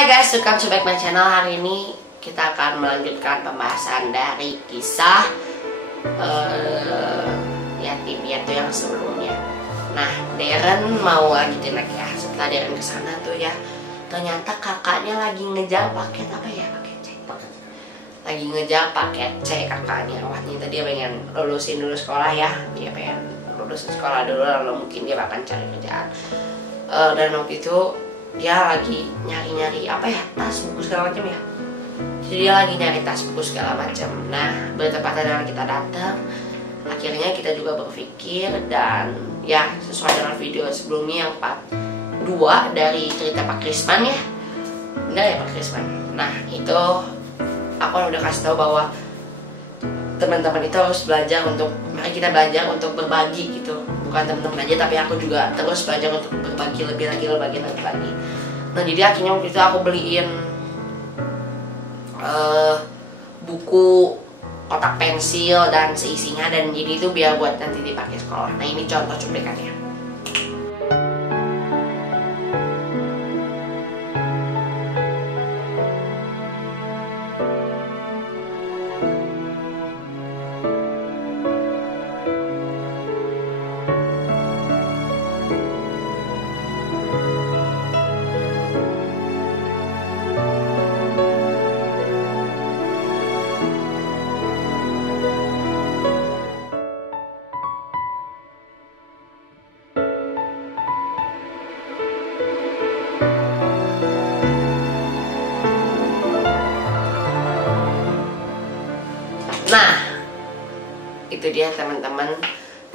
Hai guys, welcome to back my channel. Hari ini kita akan melanjutkan pembahasan dari kisah yatim piatu yang sebelumnya. Nah, Darren mau lanjutin lagi ya. Setelah Darren kesana tuh ya, ternyata kakaknya lagi ngejar paket apa ya? Paket C. Lagi ngejar paket C kakaknya. Wah, ternyata dia pengen lulusin dulu sekolah ya. Dia pengen lulus sekolah dulu, lalu mungkin dia akan cari kerjaan. Dan waktu itu dia lagi nyari-nyari apa ya, tas, buku segala macam ya. Jadi dia lagi nyari tas, buku segala macam. Nah, bertepatan dengan kita datang, akhirnya kita juga berpikir dan ya sesuai dengan video sebelumnya yang part 2 dari cerita Pak Krisman ya. Benar ya Pak Krisman. Nah, itu aku udah kasih tahu bahwa teman-teman itu harus belajar untuk, mari kita belajar untuk berbagi gitu. Bukan teman-teman aja, tapi aku juga terus belajar untuk berbagi lebih lagi. Nah, jadi akhirnya waktu itu aku beliin buku, kotak pensil dan seisinya, dan jadi itu biar buat nanti dipakai sekolah. Nah, ini contoh cuplikannya. Nah, itu dia teman-teman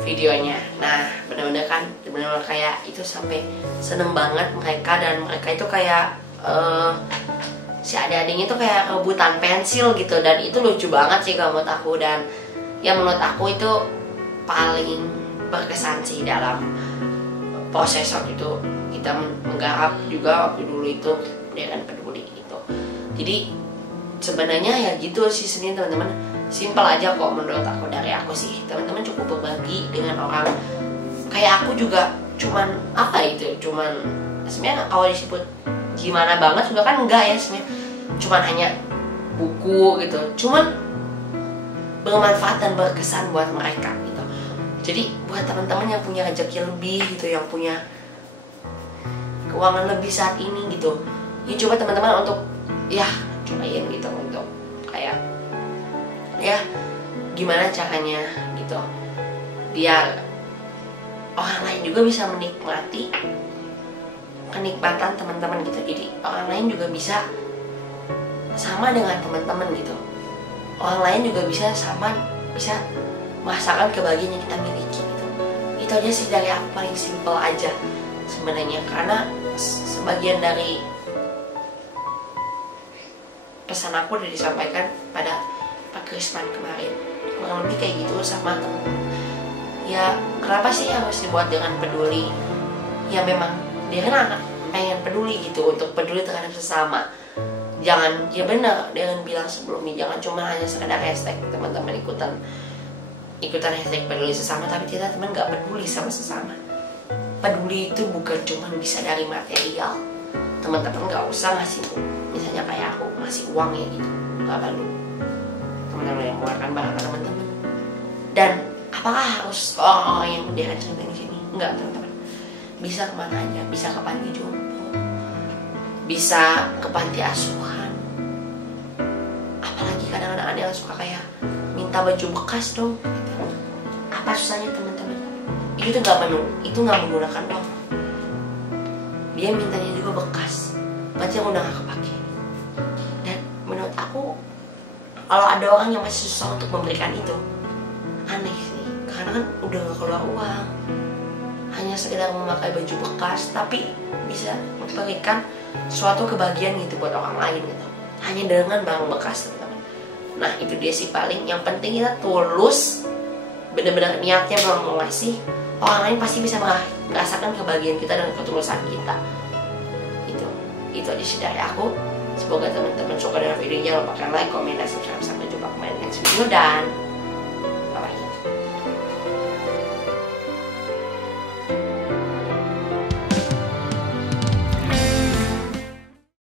videonya. Nah, benar-benar kan, benar-benar kayak itu sampai seneng banget mereka, dan mereka itu kayak si adik-adiknya itu kayak rebutan pensil gitu, dan itu lucu banget sih kalau menurut aku. Dan ya menurut aku itu paling berkesan sih dalam proses waktu itu kita menggarap juga waktu dulu itu dengan peduli gitu. Jadi sebenarnya ya gitu sih sebenarnya teman-teman. Simpel aja kok menurut aku, dari aku sih. Teman-teman cukup berbagi dengan orang. Kayak aku juga cuman apa itu, cuman sebenarnya kalau disebut gimana banget juga kan enggak ya sebenarnya. Cuman hanya buku gitu. Cuman bermanfaat dan berkesan buat mereka gitu. Jadi buat teman-teman yang punya rezeki lebih gitu, yang punya keuangan lebih saat ini gitu, ya coba teman-teman untuk ya cobain gitu, untuk kayak ya gimana caranya gitu biar orang lain juga bisa menikmati kenikmatan teman-teman gitu. Jadi orang lain juga bisa sama dengan teman-teman gitu, orang lain juga bisa merasakan kebahagiaan yang kita miliki gitu. Itu aja sih dari aku, paling simple aja sebenarnya, karena sebagian dari pesan aku udah disampaikan pada Pak Krisman kemarin, kurang lebih kayak gitu sama temen. Ya kenapa sih harus dibuat dengan peduli? Ya memang dia kan anak pengen peduli gitu, untuk peduli terhadap sesama. Jangan, ya benar dia kan bilang sebelumnya, jangan cuma hanya sekedar hashtag teman-teman ikutan hashtag peduli sesama, tapi kita teman nggak peduli sama sesama. Peduli itu bukan cuma bisa dari material. Teman-teman nggak usah ngasih, misalnya kayak aku ngasih uang ya gitu, nggak perlu. Teman-teman yang mengeluarkan barang teman-teman. Dan apakah harus yang dia ceritain di sini? Enggak teman-teman. Bisa kemana aja, bisa ke panti jompo, bisa ke panti asuhan. Apalagi kadang-kadang ada yang suka kayak minta baju bekas dong. Gitu. Apa susahnya teman-teman? Itu nggak menggunakan uang. Dia mintanya juga bekas, berarti yang udah gak kepake. Dan menurut aku, kalau ada orang yang masih susah untuk memberikan itu, aneh sih. Karena kan udah gak keluar uang, hanya sekedar memakai baju bekas, tapi bisa memberikan suatu kebahagiaan gitu buat orang lain gitu, hanya dengan barang bekas teman-teman. Nah itu dia sih paling. Yang penting kita tulus, benar-benar niatnya mau ngasih. Orang lain pasti bisa merasakan kebahagiaan kita dan ketulusan kita. Itu aja sih dari aku. Semoga teman-teman suka dengan videonya. Jangan lupa like, komen, dan subscribe. Sampai jumpa kembali next video, dan